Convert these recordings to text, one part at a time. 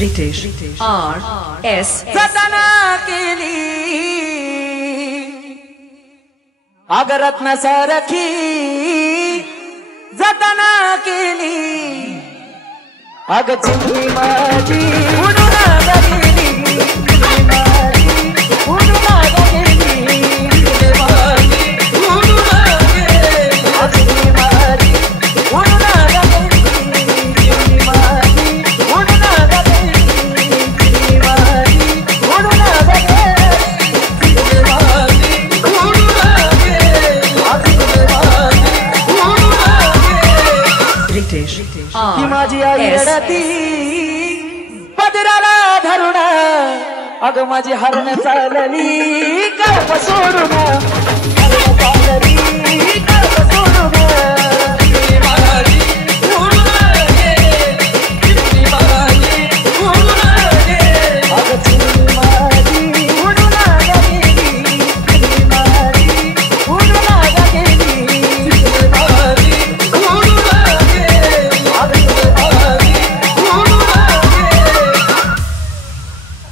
Riteish R.S. जतना केली अग रत्न सारखी जतना केली अग चिमणी माझी उडून गेली ही माझी आई रडती पदराला धरून अग माझी हरण चालली कळप सोडून हरण चालली कळप सोडून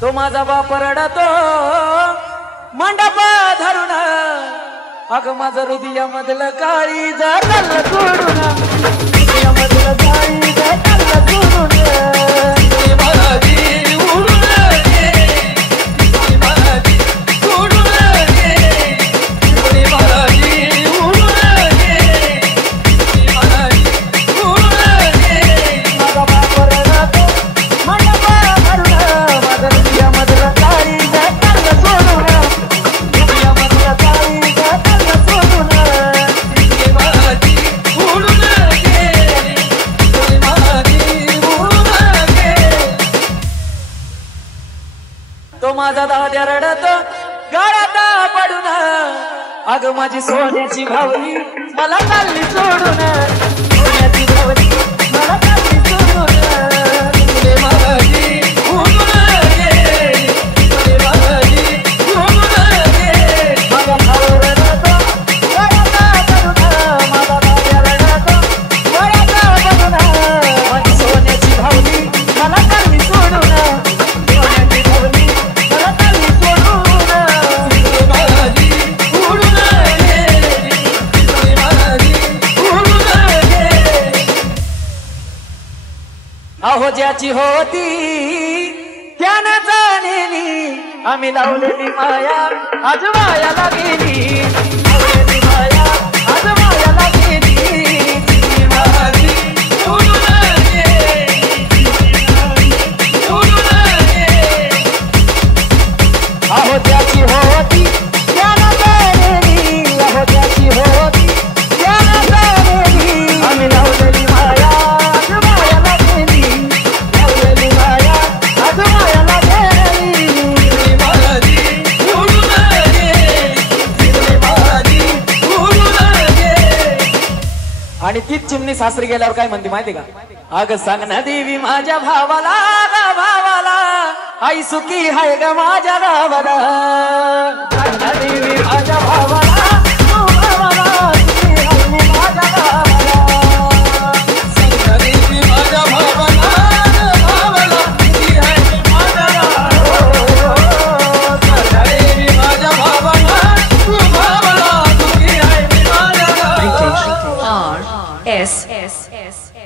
तो माझा बाप रडतो मंडप धरून अग माझं हृदयामधलं काळी जातल सोडून हृदयामधलं काळी जातल सोडून तो माझा दाद्या रडतो गाळात पडून अग माझी सोन्याची भावली मला चालली सोडून सोन्याची भावली मला चालली सोडून अहो ज्याची होती त्यानं जाणली आम्ही लावलेली माया आज मायाला गेली लावलेली माया आज मायाला गेली अहो ज्याची होती त्यानं जाणली अहो ज्याची होती त्यानं जाणली आम्ही लावलेली माया आणि तीच चिमणी सासरी गेल्यावर काय म्हणते माहिती का अग सांग ना देवी माझ्या भावाला भावाला आई सुखी हाय ग माझ्या गावाला सांग ना देवी माझ्या भावाला भावाला सुखी हाय माझ्या गावाला सांग ना देवी माझ्या भावाला भावाला सुखी हाय माझ्या गावाला सांग ना देवी माझ्या भावाला भावाला सुखी हाय माझ्या गावाला R.S.